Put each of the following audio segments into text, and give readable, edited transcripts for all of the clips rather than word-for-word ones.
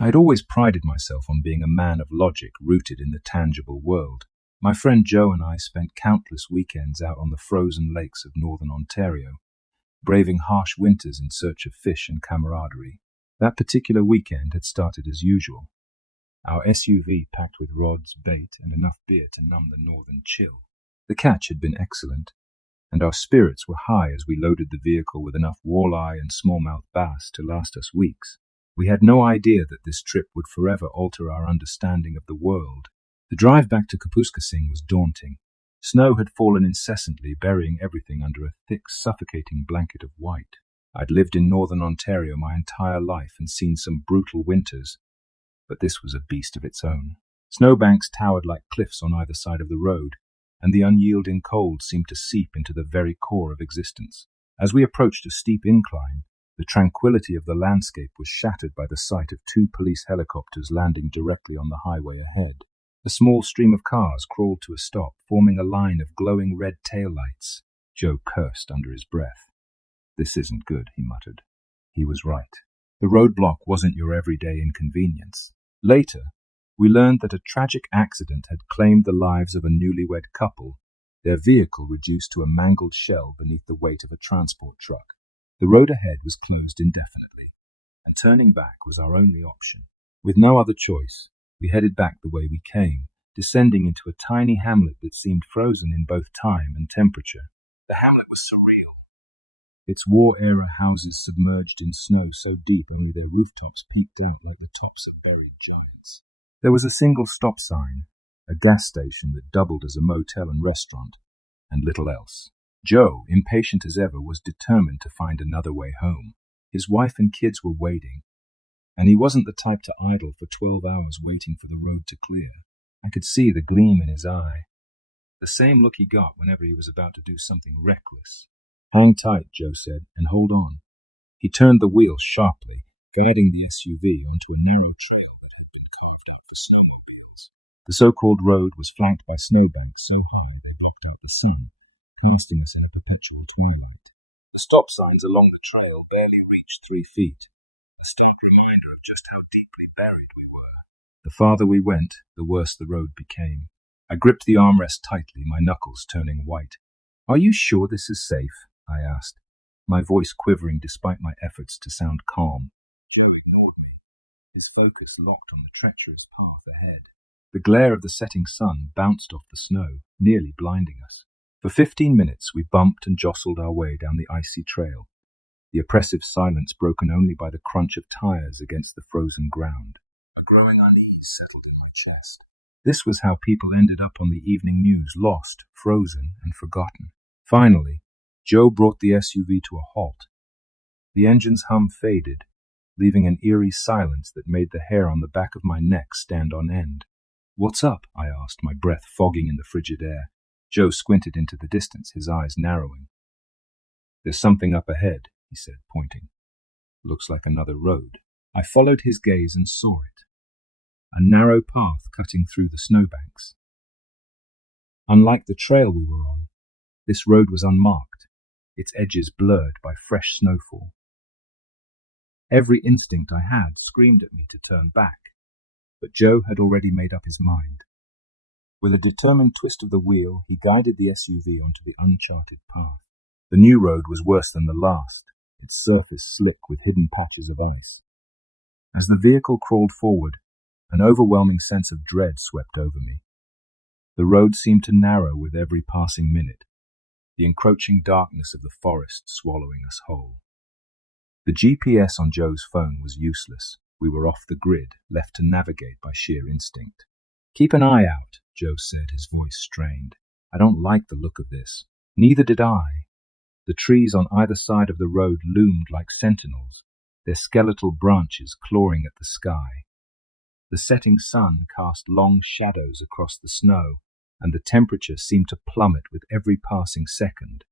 I had always prided myself on being a man of logic rooted in the tangible world. My friend Joe and I spent countless weekends out on the frozen lakes of northern Ontario, braving harsh winters in search of fish and camaraderie. That particular weekend had started as usual. Our SUV packed with rods, bait, and enough beer to numb the northern chill. The catch had been excellent, and our spirits were high as we loaded the vehicle with enough walleye and smallmouth bass to last us weeks. We had no idea that this trip would forever alter our understanding of the world. The drive back to Kapuskasing was daunting. Snow had fallen incessantly, burying everything under a thick, suffocating blanket of white. I'd lived in northern Ontario my entire life and seen some brutal winters, but this was a beast of its own. Snowbanks towered like cliffs on either side of the road, and the unyielding cold seemed to seep into the very core of existence. As we approached a steep incline, the tranquility of the landscape was shattered by the sight of two police helicopters landing directly on the highway ahead. A small stream of cars crawled to a stop, forming a line of glowing red taillights. Joe cursed under his breath. "This isn't good," he muttered. He was right. The roadblock wasn't your everyday inconvenience. Later, we learned that a tragic accident had claimed the lives of a newlywed couple, their vehicle reduced to a mangled shell beneath the weight of a transport truck. The road ahead was closed indefinitely, and turning back was our only option. With no other choice, we headed back the way we came, descending into a tiny hamlet that seemed frozen in both time and temperature. The hamlet was surreal. Its war-era houses submerged in snow so deep only their rooftops peeked out like the tops of buried giants. There was a single stop sign, a gas station that doubled as a motel and restaurant, and little else. Joe, impatient as ever, was determined to find another way home. His wife and kids were waiting, and he wasn't the type to idle for 12 hours waiting for the road to clear. I could see the gleam in his eye, the same look he got whenever he was about to do something reckless. "Hang tight," Joe said, "and hold on." He turned the wheel sharply, guiding the SUV onto a narrow trail that had been carved out for snowmobiles. The so-called road was flanked by snowbanks so high they blocked out the sun, casting us in a perpetual twilight. The stop signs along the trail barely reached 3 feet, a stark reminder of just how deeply buried we were. The farther we went, the worse the road became. I gripped the armrest tightly, my knuckles turning white. "Are you sure this is safe?" I asked, my voice quivering despite my efforts to sound calm. Joe ignored me, his focus locked on the treacherous path ahead. The glare of the setting sun bounced off the snow, nearly blinding us. For 15 minutes we bumped and jostled our way down the icy trail, the oppressive silence broken only by the crunch of tires against the frozen ground. A growing unease settled in my chest. This was how people ended up on the evening news, lost, frozen, and forgotten. Finally, Joe brought the SUV to a halt. The engine's hum faded, leaving an eerie silence that made the hair on the back of my neck stand on end. "What's up?" I asked, my breath fogging in the frigid air. Joe squinted into the distance, his eyes narrowing. "There's something up ahead," he said, pointing. "Looks like another road." I followed his gaze and saw it. A narrow path cutting through the snowbanks. Unlike the trail we were on, this road was unmarked, its edges blurred by fresh snowfall. Every instinct I had screamed at me to turn back, but Joe had already made up his mind. With a determined twist of the wheel, he guided the SUV onto the uncharted path. The new road was worse than the last, its surface slick with hidden patches of ice. As the vehicle crawled forward, an overwhelming sense of dread swept over me. The road seemed to narrow with every passing minute, the encroaching darkness of the forest swallowing us whole. The GPS on Joe's phone was useless. We were off the grid, left to navigate by sheer instinct. "Keep an eye out," Joe said, his voice strained. "I don't like the look of this." Neither did I. The trees on either side of the road loomed like sentinels, their skeletal branches clawing at the sky. The setting sun cast long shadows across the snow, and the temperature seemed to plummet with every passing second.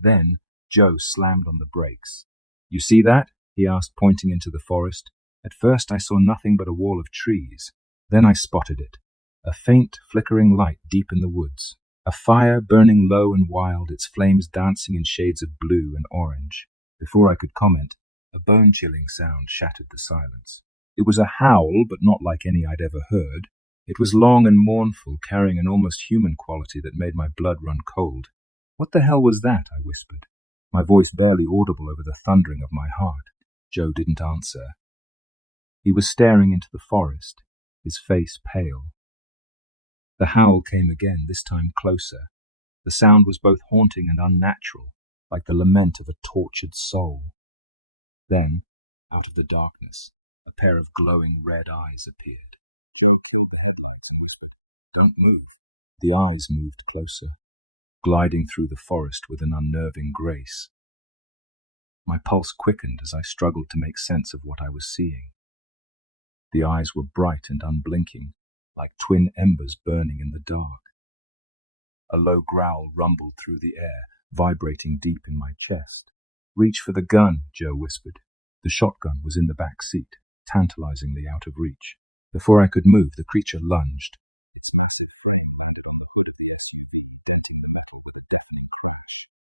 Then Joe slammed on the brakes. "You see that?" he asked, pointing into the forest. At first I saw nothing but a wall of trees. Then I spotted it, a faint, flickering light deep in the woods. A fire burning low and wild, its flames dancing in shades of blue and orange. Before I could comment, a bone-chilling sound shattered the silence. It was a howl, but not like any I'd ever heard. It was long and mournful, carrying an almost human quality that made my blood run cold. "What the hell was that?" I whispered, my voice barely audible over the thundering of my heart. Joe didn't answer. He was staring into the forest, his face pale. The howl came again, this time closer. The sound was both haunting and unnatural, like the lament of a tortured soul. Then, out of the darkness, a pair of glowing red eyes appeared. "Don't move." The eyes moved closer, gliding through the forest with an unnerving grace. My pulse quickened as I struggled to make sense of what I was seeing. The eyes were bright and unblinking, like twin embers burning in the dark. A low growl rumbled through the air, vibrating deep in my chest. "Reach for the gun," Joe whispered. The shotgun was in the back seat, tantalizingly out of reach. Before I could move, the creature lunged.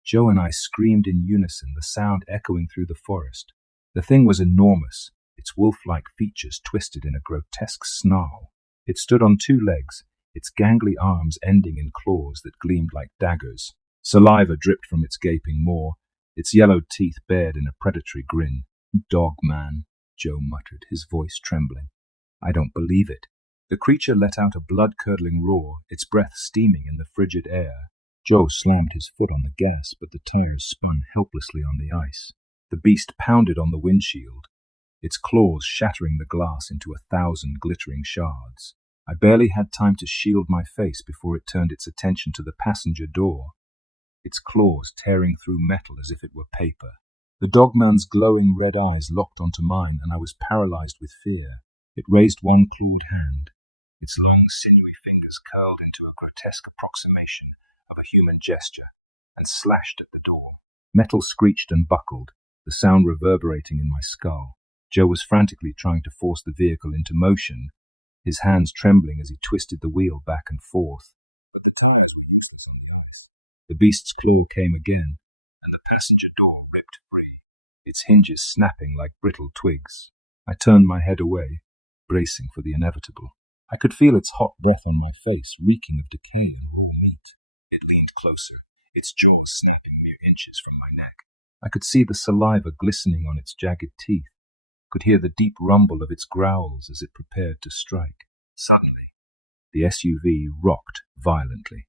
Joe and I screamed in unison, the sound echoing through the forest. The thing was enormous, its wolf-like features twisted in a grotesque snarl. It stood on two legs, its gangly arms ending in claws that gleamed like daggers. Saliva dripped from its gaping maw, its yellowed teeth bared in a predatory grin. "Dog man," Joe muttered, his voice trembling. "I don't believe it." The creature let out a blood-curdling roar, its breath steaming in the frigid air. Joe slammed his foot on the gas, but the tires spun helplessly on the ice. The beast pounded on the windshield, its claws shattering the glass into 1,000 glittering shards. I barely had time to shield my face before it turned its attention to the passenger door, its claws tearing through metal as if it were paper. The dogman's glowing red eyes locked onto mine, and I was paralyzed with fear. It raised one clawed hand, its long, sinewy fingers curled into a grotesque approximation of a human gesture, and slashed at the door. Metal screeched and buckled, the sound reverberating in my skull. Joe was frantically trying to force the vehicle into motion, his hands trembling as he twisted the wheel back and forth. But the tires were useless on the ice. The beast's claw came again, and the passenger door ripped free, its hinges snapping like brittle twigs. I turned my head away, bracing for the inevitable. I could feel its hot breath on my face, reeking of decay and raw meat. It leaned closer, its jaws snapping mere inches from my neck. I could see the saliva glistening on its jagged teeth, could hear the deep rumble of its growls as it prepared to strike. Suddenly, the SUV rocked violently.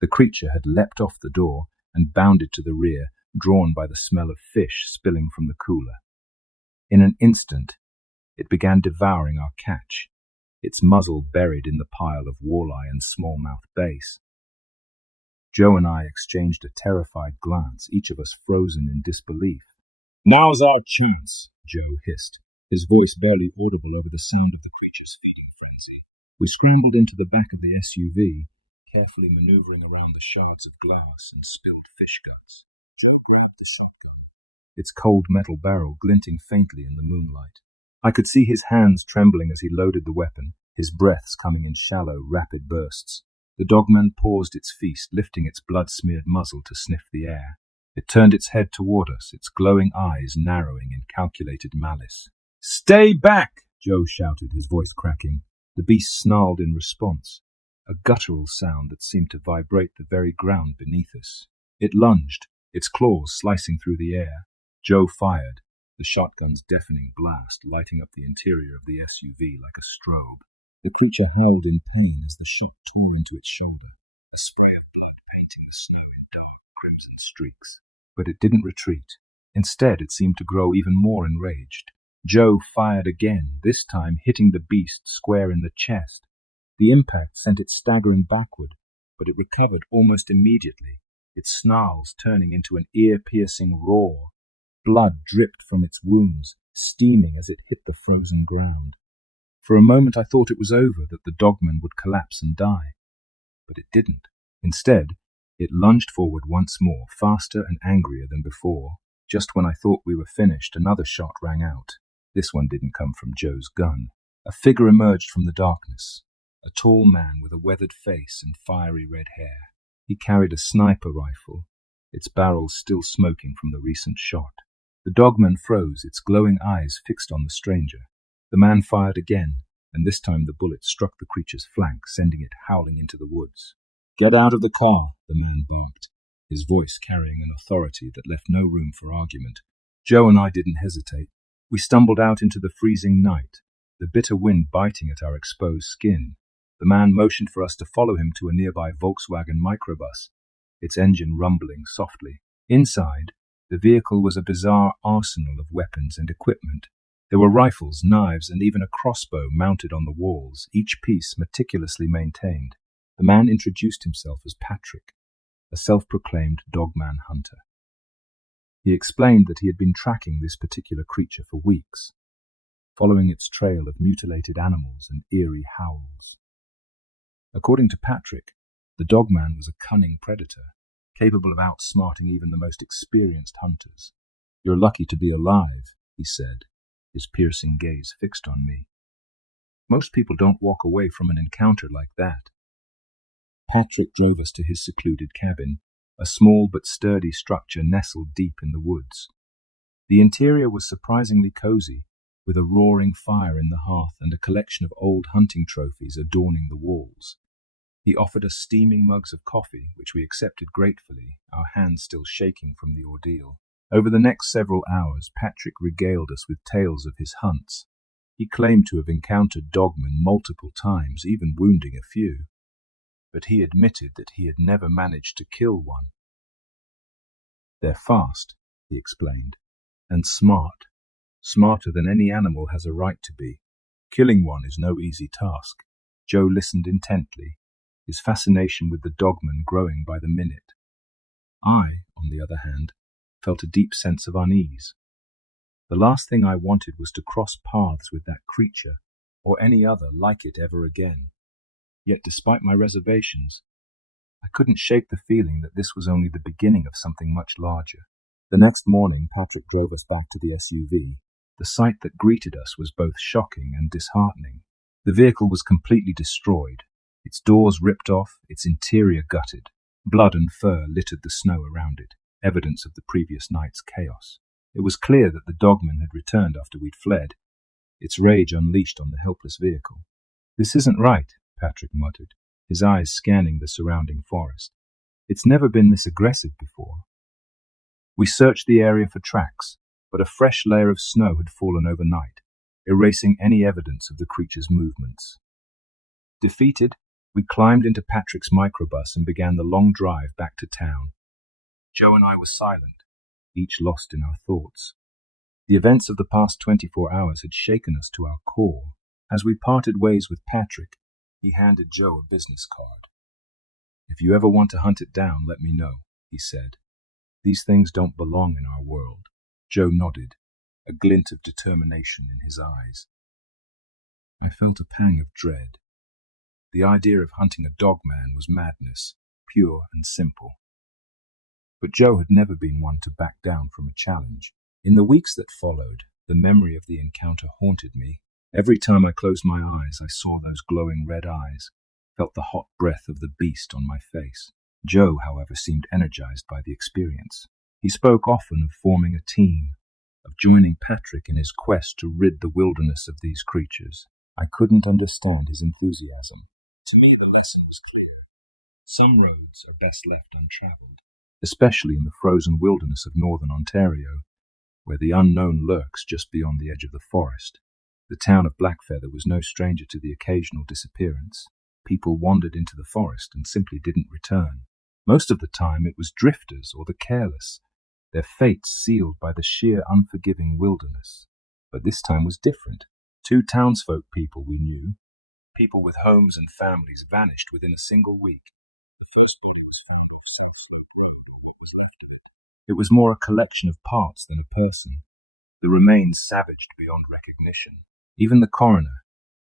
The creature had leapt off the door and bounded to the rear, drawn by the smell of fish spilling from the cooler. In an instant, it began devouring our catch, its muzzle buried in the pile of walleye and smallmouth bass. Joe and I exchanged a terrified glance, each of us frozen in disbelief. "Now's our chance," Joe hissed, his voice barely audible over the sound of the creature's feeding frenzy. We scrambled into the back of the SUV, carefully maneuvering around the shards of glass and spilled fish guts. Its cold metal barrel glinting faintly in the moonlight. I could see his hands trembling as he loaded the weapon, his breaths coming in shallow, rapid bursts. The dogman paused its feast, lifting its blood-smeared muzzle to sniff the air. It turned its head toward us, its glowing eyes narrowing in calculated malice. "Stay back!" Joe shouted, his voice cracking. The beast snarled in response, a guttural sound that seemed to vibrate the very ground beneath us. It lunged, its claws slicing through the air. Joe fired, the shotgun's deafening blast lighting up the interior of the SUV like a strobe. The creature howled in pain as the shot tore into its shoulder, a spray of blood painting the snow in dark crimson streaks. But it didn't retreat. Instead, it seemed to grow even more enraged. Joe fired again, this time hitting the beast square in the chest. The impact sent it staggering backward, but it recovered almost immediately, its snarls turning into an ear-piercing roar. Blood dripped from its wounds, steaming as it hit the frozen ground. For a moment I thought it was over, that the dogman would collapse and die. But it didn't. Instead, it lunged forward once more, faster and angrier than before. Just when I thought we were finished, another shot rang out. This one didn't come from Joe's gun. A figure emerged from the darkness, a tall man with a weathered face and fiery red hair. He carried a sniper rifle, its barrel still smoking from the recent shot. The dogman froze, its glowing eyes fixed on the stranger. The man fired again, and this time the bullet struck the creature's flank, sending it howling into the woods. "Get out of the car," the man barked, his voice carrying an authority that left no room for argument. Joe and I didn't hesitate. We stumbled out into the freezing night, the bitter wind biting at our exposed skin. The man motioned for us to follow him to a nearby Volkswagen microbus, its engine rumbling softly. Inside, the vehicle was a bizarre arsenal of weapons and equipment. There were rifles, knives, and even a crossbow mounted on the walls, each piece meticulously maintained. The man introduced himself as Patrick, a self-proclaimed dogman hunter. He explained that he had been tracking this particular creature for weeks, following its trail of mutilated animals and eerie howls. According to Patrick, the dogman was a cunning predator, capable of outsmarting even the most experienced hunters. "You're lucky to be alive," he said, his piercing gaze fixed on me. "Most people don't walk away from an encounter like that." Patrick drove us to his secluded cabin, a small but sturdy structure nestled deep in the woods. The interior was surprisingly cozy, with a roaring fire in the hearth and a collection of old hunting trophies adorning the walls. He offered us steaming mugs of coffee, which we accepted gratefully, our hands still shaking from the ordeal. Over the next several hours, Patrick regaled us with tales of his hunts. He claimed to have encountered dogmen multiple times, even wounding a few, but he admitted that he had never managed to kill one. "They're fast," he explained, "and smart, smarter than any animal has a right to be. Killing one is no easy task." Joe listened intently, his fascination with the dogman growing by the minute. I, on the other hand, felt a deep sense of unease. The last thing I wanted was to cross paths with that creature, or any other like it ever again. Yet despite my reservations, I couldn't shake the feeling that this was only the beginning of something much larger. The next morning, Patrick drove us back to the SUV. The sight that greeted us was both shocking and disheartening. The vehicle was completely destroyed, its doors ripped off, its interior gutted. Blood and fur littered the snow around it, evidence of the previous night's chaos. It was clear that the dogman had returned after we'd fled, its rage unleashed on the helpless vehicle. "This isn't right," Patrick muttered, his eyes scanning the surrounding forest. "It's never been this aggressive before." We searched the area for tracks, but a fresh layer of snow had fallen overnight, erasing any evidence of the creature's movements. Defeated, we climbed into Patrick's microbus and began the long drive back to town. Joe and I were silent, each lost in our thoughts. The events of the past 24 hours had shaken us to our core. As we parted ways with Patrick, he handed Joe a business card. "If you ever want to hunt it down, let me know," he said. "These things don't belong in our world." Joe nodded, a glint of determination in his eyes. I felt a pang of dread. The idea of hunting a dogman was madness, pure and simple. But Joe had never been one to back down from a challenge. In the weeks that followed, the memory of the encounter haunted me. Every time I closed my eyes, I saw those glowing red eyes, felt the hot breath of the beast on my face. Joe, however, seemed energized by the experience. He spoke often of forming a team, of joining Patrick in his quest to rid the wilderness of these creatures. I couldn't understand his enthusiasm. Some roads are best left untraveled, especially in the frozen wilderness of northern Ontario, where the unknown lurks just beyond the edge of the forest. The town of Blackfeather was no stranger to the occasional disappearance. People wandered into the forest and simply didn't return. Most of the time it was drifters or the careless, their fates sealed by the sheer unforgiving wilderness. But this time was different. 2 townsfolk people we knew, people with homes and families, vanished within a single week. It was more a collection of parts than a person, the remains savaged beyond recognition. Even the coroner,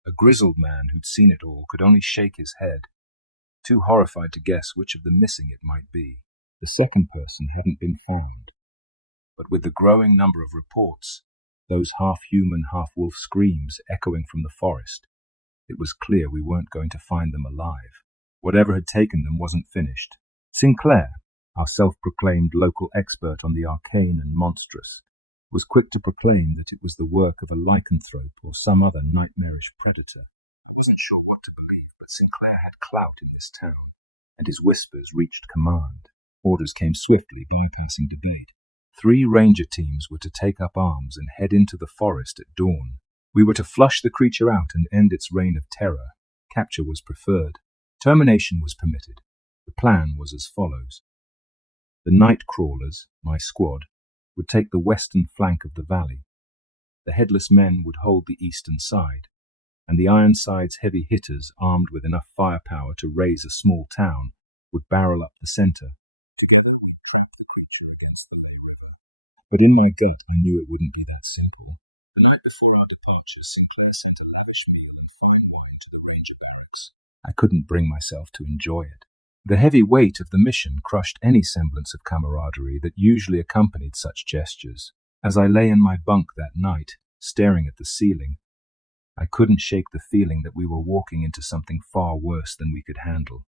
a grizzled man who'd seen it all, could only shake his head, too horrified to guess which of the missing it might be. The second person hadn't been found. But with the growing number of reports, those half-human, half-wolf screams echoing from the forest, it was clear we weren't going to find them alive. Whatever had taken them wasn't finished. Sinclair, our self-proclaimed local expert on the arcane and monstrous, was quick to proclaim that it was the work of a lycanthrope or some other nightmarish predator. I wasn't sure what to believe, but Sinclair had clout in this town, and his whispers reached command. Orders came swiftly, bypassing debate. 3 ranger teams were to take up arms and head into the forest at dawn. We were to flush the creature out and end its reign of terror. Capture was preferred. Termination was permitted. The plan was as follows. The night crawlers, my squad, would take the western flank of the valley. The headless men would hold the eastern side, and the Ironside's heavy hitters, armed with enough firepower to raise a small town, would barrel up the center. But in my gut, I knew it wouldn't be that simple. The night before our departure, Sinclair sent a lavish meal to the ranger barracks. I couldn't bring myself to enjoy it. The heavy weight of the mission crushed any semblance of camaraderie that usually accompanied such gestures. As I lay in my bunk that night, staring at the ceiling, I couldn't shake the feeling that we were walking into something far worse than we could handle.